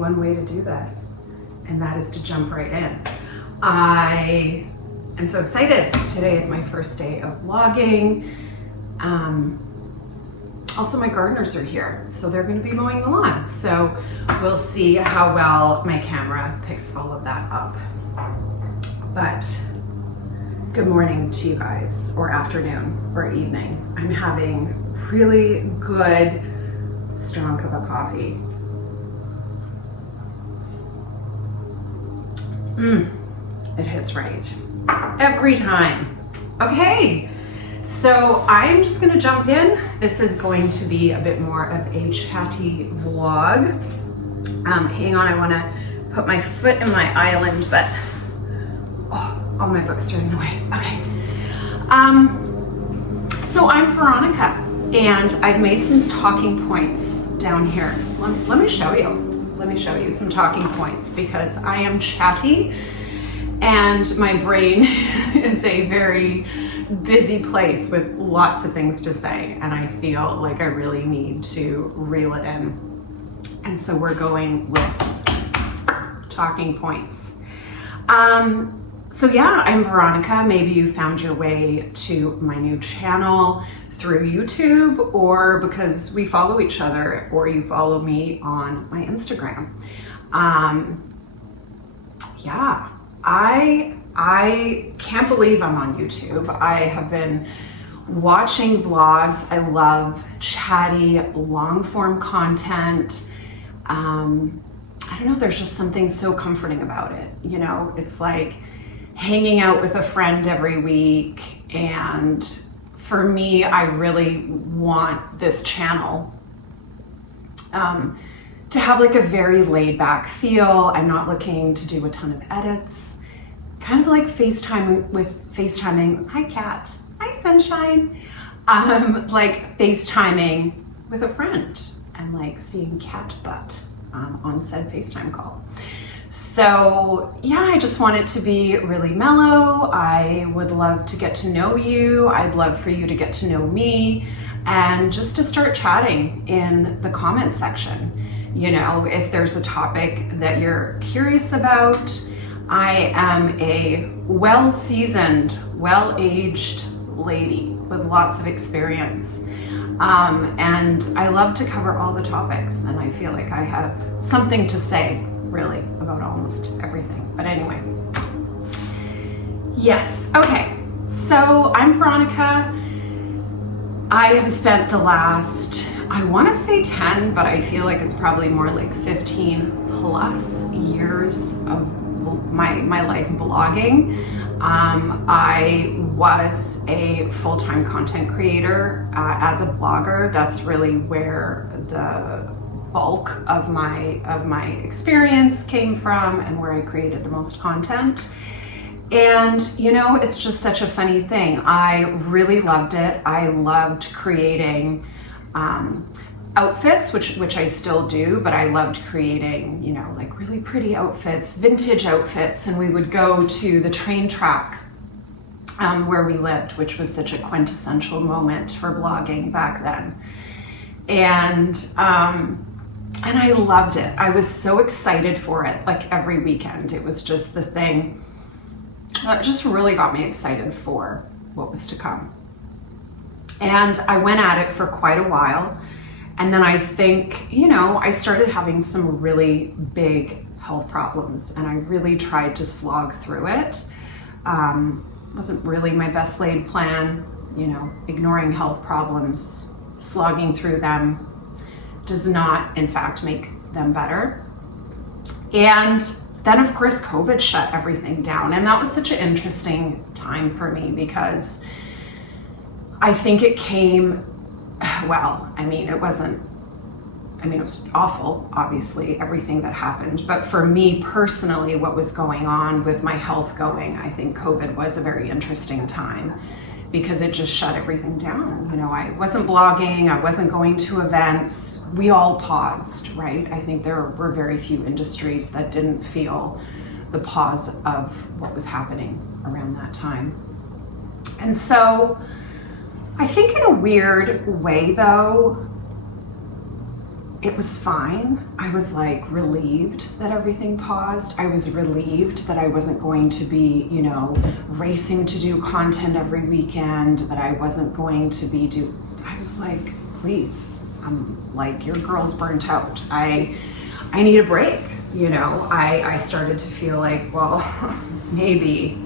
one way to do this, and that is to jump right in. I am so excited. Today is my first day of vlogging. Also, my gardeners are here, so they're going to be mowing the lawn. So we'll see how well my camera picks all of that up. But good morning to you guys, or afternoon, or evening. I'm having really good, strong cup of coffee. It hits right every time. Okay. So I'm just gonna jump in. This is going to be a bit more of a chatty vlog. Hang on, I wanna put my foot in my island, but all my books are in the way. Okay. So I'm Veronica, and I've made some talking points down here. Let me show you. Let me show you some talking points, because I am chatty and my brain is a very busy place with lots of things to say, and I feel like I really need to reel it in. And so we're going with talking points. So yeah, I'm Veronica. Maybe you found your way to my new channel through YouTube, or because we follow each other, or you follow me on my Instagram. Yeah, I can't believe I'm on YouTube. I have been watching vlogs. I love chatty, long form content. I don't know, there's just something so comforting about it. You know, it's like hanging out with a friend every week. And for me, I really want this channel to have like a very laid back feel. I'm not looking to do a ton of edits. Kind of like FaceTiming, hi cat, hi sunshine. Like FaceTiming with a friend and like seeing cat butt on said FaceTime call. So yeah, I just want it to be really mellow. I would love to get to know you. I'd love for you to get to know me, and just to start chatting in the comment section. You know, if there's a topic that you're curious about. I am a well-seasoned, well-aged lady with lots of experience. And I love to cover all the topics, and I feel like I have something to say, really, about almost everything. But anyway, yes, okay. So I'm Veronica. I have spent the last, I want to say 10, but I feel like it's probably more like 15 plus years of my life blogging. I was a full-time content creator as a blogger. That's really where the bulk of my experience came from, and where I created the most content. And you know, it's just such a funny thing. I really loved it. I loved creating outfits, which I still do, but I loved creating, you know, like really pretty outfits, vintage outfits, and we would go to the train track where we lived, which was such a quintessential moment for blogging back then. And I loved it. I was so excited for it, like every weekend. It was just the thing that just really got me excited for what was to come. And I went at it for quite a while. And then I think, you know, I started having some really big health problems, and I really tried to slog through it. Wasn't really my best laid plan, you know, ignoring health problems, slogging through them does not, in fact, make them better. And then, of course, COVID shut everything down. And that was such an interesting time for me, because I think it came, well, I mean, it was awful, obviously, everything that happened. But for me personally, what was going on with my health going, I think COVID was a very interesting time, because it just shut everything down. You know, I wasn't blogging, I wasn't going to events. We all paused, right? I think there were very few industries that didn't feel the pause of what was happening around that time. And so I think in a weird way though, it was fine. I was like relieved that everything paused. I was relieved that I wasn't going to be, you know, racing to do content every weekend, that I wasn't going to be I was like, please, I'm like, your girl's burnt out. I need a break, you know. I started to feel like, well, maybe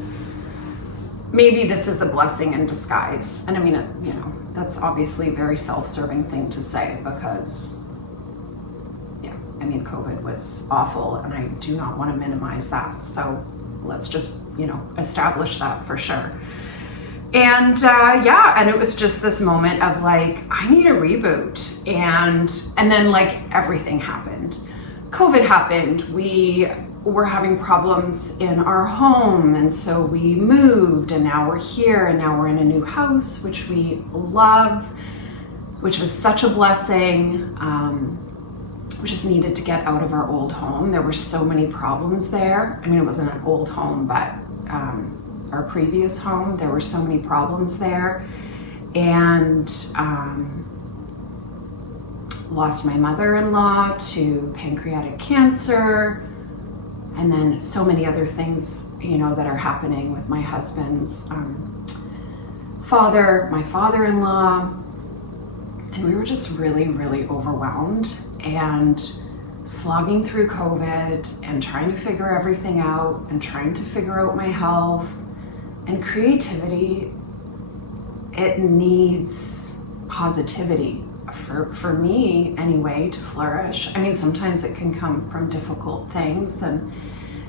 this is a blessing in disguise. And I mean, you know, that's obviously a very self-serving thing to say because, yeah, I mean, COVID was awful and I do not want to minimize that. So let's just, you know, establish that for sure. And yeah, and it was just this moment of like, I need a reboot. And then like everything happened. COVID happened. We were having problems in our home. And so we moved and now we're here and now we're in a new house, which we love, which was such a blessing. We just needed to get out of our old home. There were so many problems there. I mean, it wasn't an old home, but our previous home, there were so many problems there. And lost my mother-in-law to pancreatic cancer, and then so many other things, you know, that are happening with my husband's father, my father-in-law, and we were just really, really overwhelmed and slogging through COVID and trying to figure everything out and trying to figure out my health. And creativity, it needs positivity for me anyway to flourish. I mean, sometimes it can come from difficult things and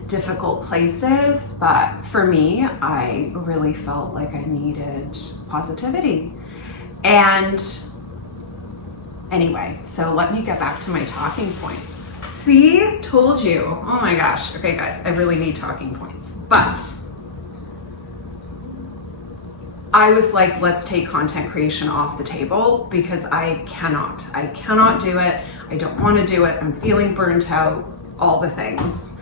difficult places, but for me, I really felt like I needed positivity. And anyway, so let me get back to my talking points. See, told you. Oh my gosh. Okay, guys, I really need talking points, but I was like, let's take content creation off the table because I cannot do it. I don't want to do it. I'm feeling burnt out, all the things.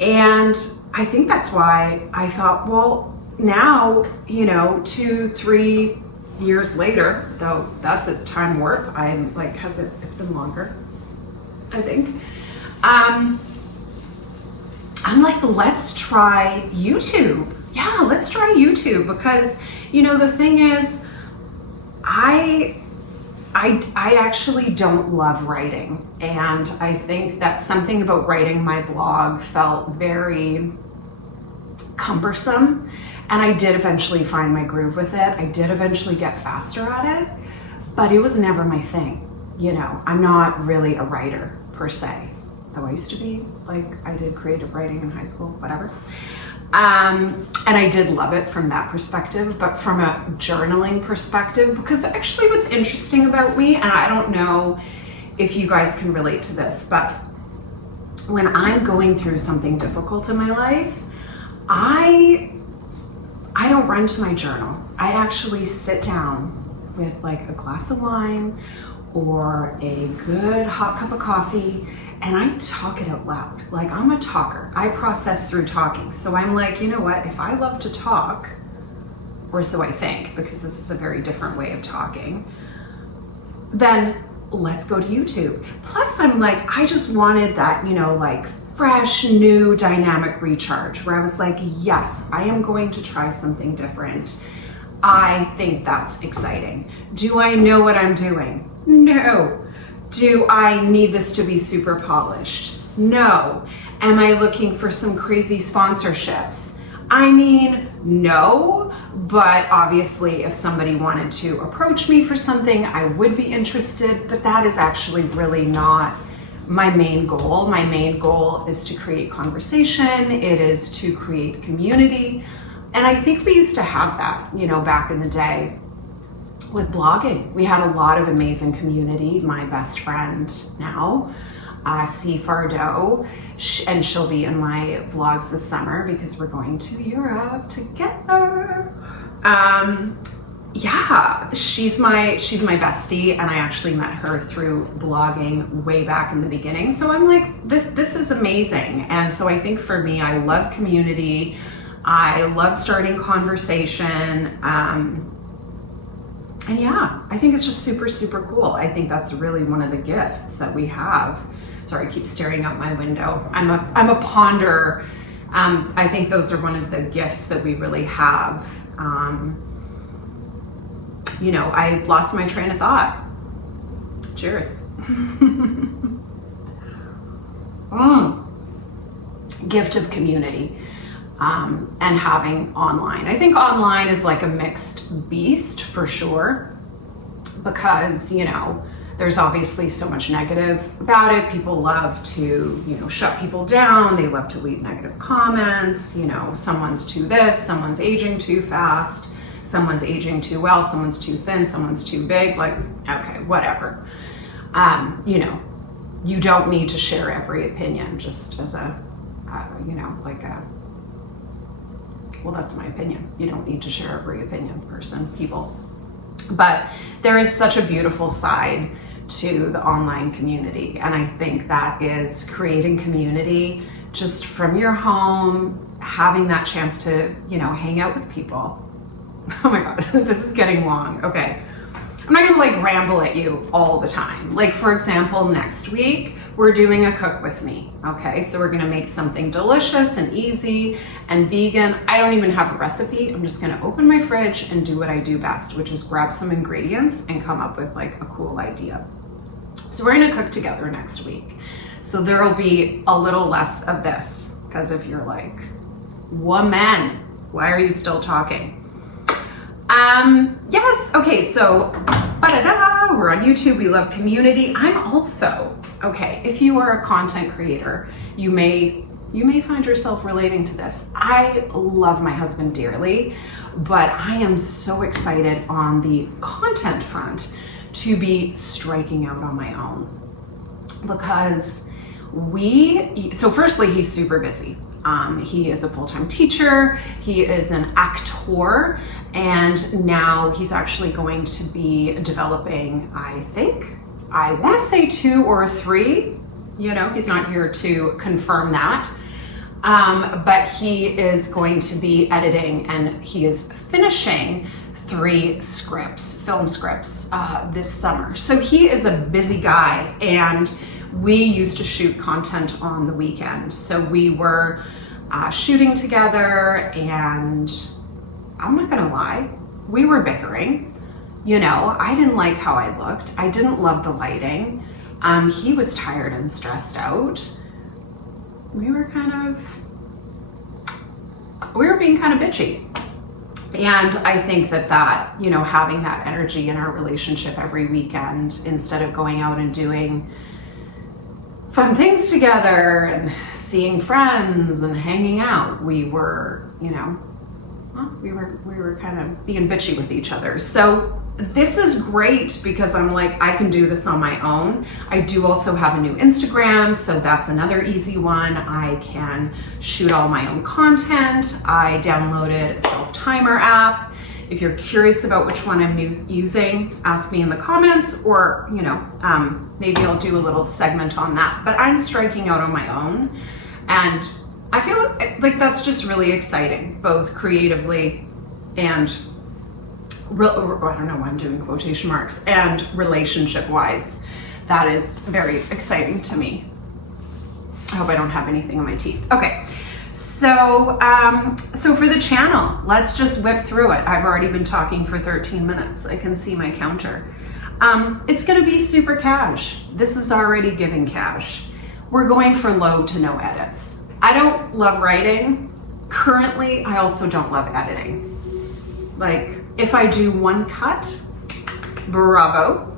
And I think that's why I thought, well, now, you know, 2-3 years later, though that's a time warp. I'm like, it's been longer, I think. I'm like, let's try YouTube. Yeah, let's try YouTube because, you know, the thing is, I actually don't love writing. And I think that something about writing my blog felt very cumbersome. And I did eventually find my groove with it. I did eventually get faster at it, but it was never my thing. You know, I'm not really a writer per se, though I used to be. Like, I did creative writing in high school, whatever. And I did love it from that perspective, but from a journaling perspective, because actually what's interesting about me, and I don't know if you guys can relate to this, but when I'm going through something difficult in my life, I don't run to my journal. I actually sit down with like a glass of wine or a good hot cup of coffee and I talk it out loud. Like, I'm a talker. I process through talking. So I'm like, you know what? If I love to talk, or so I think, because this is a very different way of talking, then let's go to YouTube. Plus, I'm like, I just wanted that, you know, like fresh, new, dynamic recharge where I was like, yes, I am going to try something different. I think that's exciting. Do I know what I'm doing? No. Do I need this to be super polished? No. Am I looking for some crazy sponsorships? I mean, no, but obviously if somebody wanted to approach me for something, I would be interested, but that is actually really not my main goal. My main goal is to create conversation. It is to create community. And I think we used to have that, you know, back in the day. With blogging, we had a lot of amazing community. My best friend now, C. Fardo, and she'll be in my vlogs this summer because we're going to Europe together. Yeah, she's my bestie, and I actually met her through blogging way back in the beginning. So I'm like, this is amazing. And so I think for me, I love community. I love starting conversation. And yeah, I think it's just super, super cool. I think that's really one of the gifts that we have. Sorry, I keep staring out my window. I'm a ponderer. I think those are one of the gifts that we really have. You know, I lost my train of thought. Cheers. Gift of community. And having online. I think online is like a mixed beast for sure, because, you know, there's obviously so much negative about it. People love to, you know, shut people down. They love to leave negative comments. You know, someone's too this, someone's aging too fast, someone's aging too well, someone's too thin, someone's too big. Like, okay, whatever. You know, you don't need to share every opinion just as a, you know, like a, well, that's my opinion. You don't need to share every opinion, people. But there is such a beautiful side to the online community. And I think that is creating community just from your home, having that chance to, you know, hang out with people. Oh my God, this is getting long. Okay. I'm not gonna like ramble at you all the time. Like, for example, next week, we're doing a cook with me, okay? So we're gonna make something delicious and easy and vegan. I don't even have a recipe. I'm just gonna open my fridge and do what I do best, which is grab some ingredients and come up with like a cool idea. So we're gonna cook together next week. So there'll be a little less of this, because if you're like, woman, why are you still talking? Yes, okay, so we're on YouTube, we love community. I'm also, okay, if you are a content creator, you may find yourself relating to this. I love my husband dearly, but I am so excited on the content front to be striking out on my own, because so firstly, he's super busy. He is a full-time teacher, he is an actor, and now he's actually going to be developing, I want to say 2 or 3, you know, he's not here to confirm that, but he is going to be editing, and he is finishing 3 scripts, film scripts, this summer. So he is a busy guy, and we used to shoot content on the weekend. So we were shooting together, and I'm not gonna lie, we were bickering. You know, I didn't like how I looked. I didn't love the lighting. He was tired and stressed out. We were being kind of bitchy. And I think that, you know, having that energy in our relationship every weekend, instead of going out and doing fun things together and seeing friends and hanging out, we were, you know, well, we were kind of being bitchy with each other. So this is great, because I'm like, I can do this on my own. I do also have a new Instagram, so that's another easy one. I can shoot all my own content. I downloaded a self-timer app. If you're curious about which one I'm using, ask me in the comments, or, you know, maybe I'll do a little segment on that. But I'm striking out on my own, and I feel like that's just really exciting, both creatively and I don't know why I'm doing quotation marks, and relationship wise. That is very exciting to me. I hope I don't have anything on my teeth. Okay, so so for the channel, let's just whip through it. I've already been talking for 13 minutes. I can see my counter. It's gonna be super cash. This is already giving cash. We're going for low to no edits. I don't love writing. Currently, I also don't love editing. Like, if I do one cut, bravo.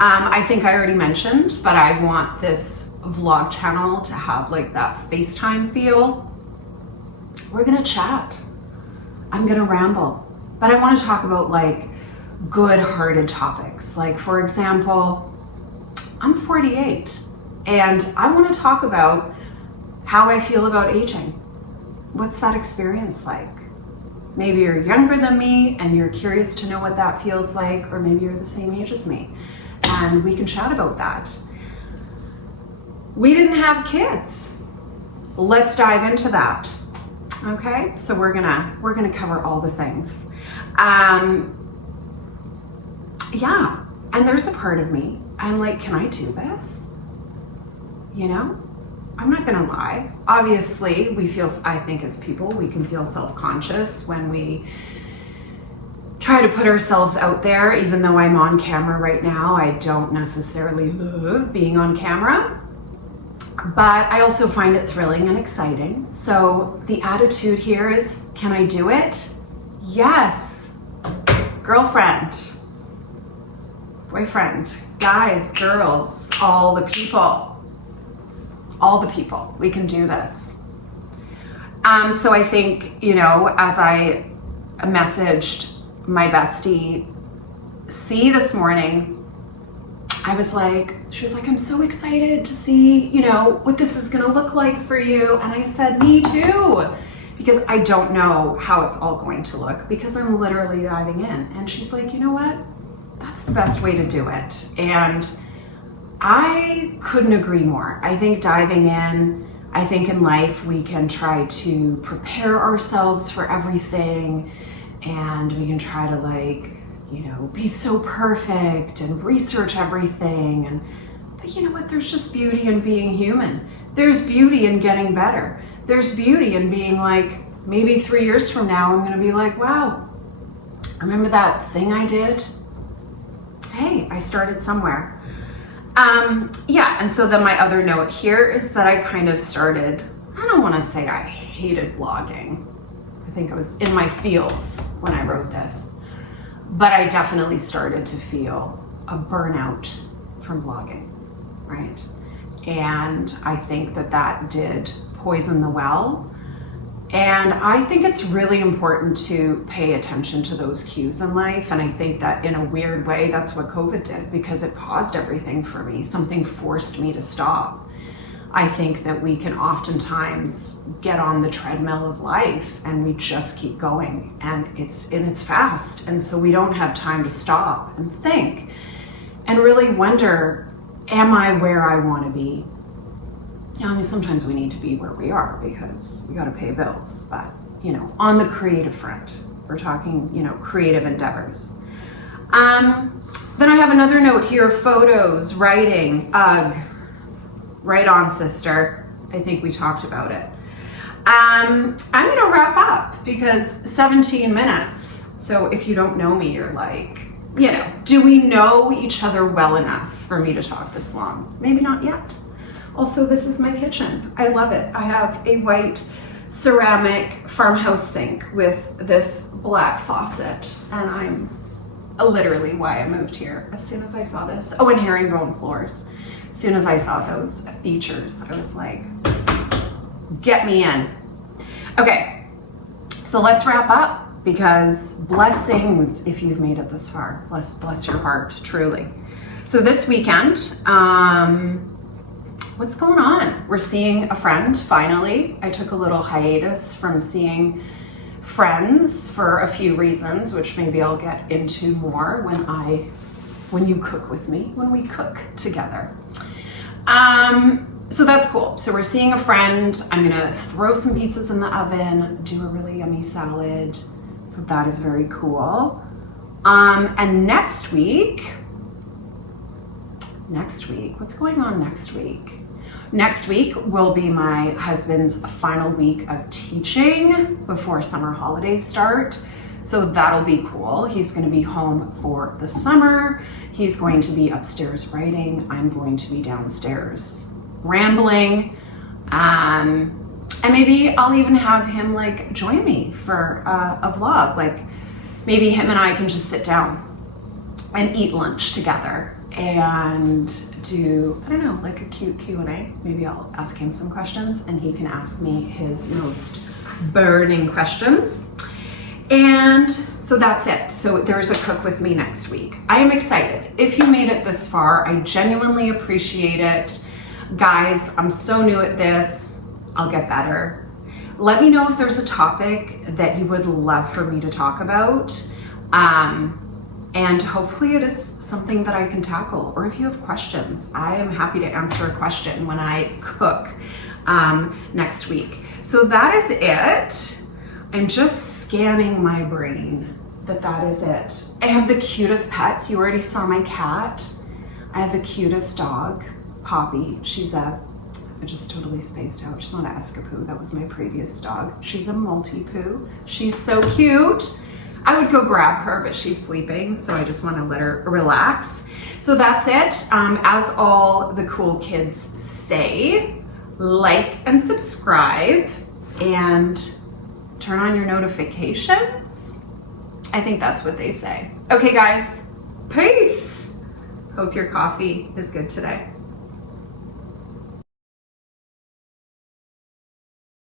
I think I already mentioned, but I want this vlog channel to have like that FaceTime feel. We're gonna chat. I'm gonna ramble, but I want to talk about like good-hearted topics. Like, for example, I'm 48, and I want to talk about how I feel about aging. What's that experience like? Maybe you're younger than me and you're curious to know what that feels like, or maybe you're the same age as me, and we can chat about that. We didn't have kids. Let's dive into that. Okay, so we're gonna cover all the things. yeah, and there's a part of me, I'm like, can I do this? You know, I'm not gonna lie. Obviously, we feel, I think as people, we can feel self-conscious when we try to put ourselves out there. Even though I'm on camera right now, I don't necessarily love being on camera, but I also find it thrilling and exciting. So the attitude here is, can I do it? Yes. Girlfriend, boyfriend, guys, girls, all the people, we can do this. So I think, you know, as I messaged my bestie C this morning, I was like, she was like, I'm so excited to see, you know, what this is gonna look like for you. And I said, me too, because I don't know how it's all going to look, because I'm literally diving in. And she's like, you know what? That's the best way to do it. And I couldn't agree more. I think diving in, I think in life we can try to prepare ourselves for everything, and we can try to, like, you know, be so perfect and research everything. But you know what? There's just beauty in being human. There's beauty in getting better. There's beauty in being like, maybe 3 years from now, I'm gonna be like, wow, remember that thing I did? Hey, I started somewhere. Yeah, and so then my other note here is that I kind of started, I don't wanna say I hated blogging. I think I was in my feels when I wrote this, but I definitely started to feel a burnout from blogging, right? And I think that that did poison the well. And I think it's really important to pay attention to those cues in life. And I think that in a weird way, that's what COVID did, because it paused everything for me. Something forced me to stop. I think that we can oftentimes get on the treadmill of life and we just keep going, and it's fast. And so we don't have time to stop and think and really wonder, am I where I want to be? I mean, sometimes we need to be where we are because we got to pay bills, but, you know, on the creative front, we're talking, you know, creative endeavors. Then I have another note here, photos, writing, ugh, right on, sister. I think we talked about it. I'm gonna wrap up because 17 minutes. So if you don't know me, you're like, you know, do we know each other well enough for me to talk this long? Maybe not yet. Also, this is my kitchen. I love it. I have a white ceramic farmhouse sink with this black faucet, and I'm literally why I moved here. As soon as I saw this, oh, and herringbone floors. As soon as I saw those features, I was like, get me in. Okay, so let's wrap up, because blessings if you've made it this far. Bless your heart, truly. So this weekend, what's going on? We're seeing a friend, finally. I took a little hiatus from seeing friends for a few reasons, which maybe I'll get into more when you cook with me, when we cook together. So that's cool. So we're seeing a friend. I'm gonna throw some pizzas in the oven, do a really yummy salad. So that is very cool. And next week, what's going on next week? Next week will be my husband's final week of teaching before summer holidays start. So that'll be cool. He's going to be home for the summer. He's going to be upstairs writing. I'm going to be downstairs rambling. And maybe I'll even have him like join me for a vlog. Like maybe him and I can just sit down and eat lunch together and do, I don't know, like a cute Q&A. Maybe I'll ask him some questions and he can ask me his most burning questions. And so that's it. So there's a cook with me next week. I am excited. If you made it this far, I genuinely appreciate it. Guys, I'm so new at this. I'll get better. Let me know if there's a topic that you would love for me to talk about. And hopefully it is something that I can tackle. Or if you have questions, I am happy to answer a question when I cook next week. So that is it. I'm just scanning my brain that is it. I have the cutest pets. You already saw my cat. I have the cutest dog, Poppy. I just totally spaced out. She's not an Escapoo. That was my previous dog. She's a Maltipoo. She's so cute. I would go grab her, but she's sleeping, so I just want to let her relax. So that's it. As all the cool kids say, like and subscribe and turn on your notifications. I think that's what they say. Okay, guys, peace. Hope your coffee is good today.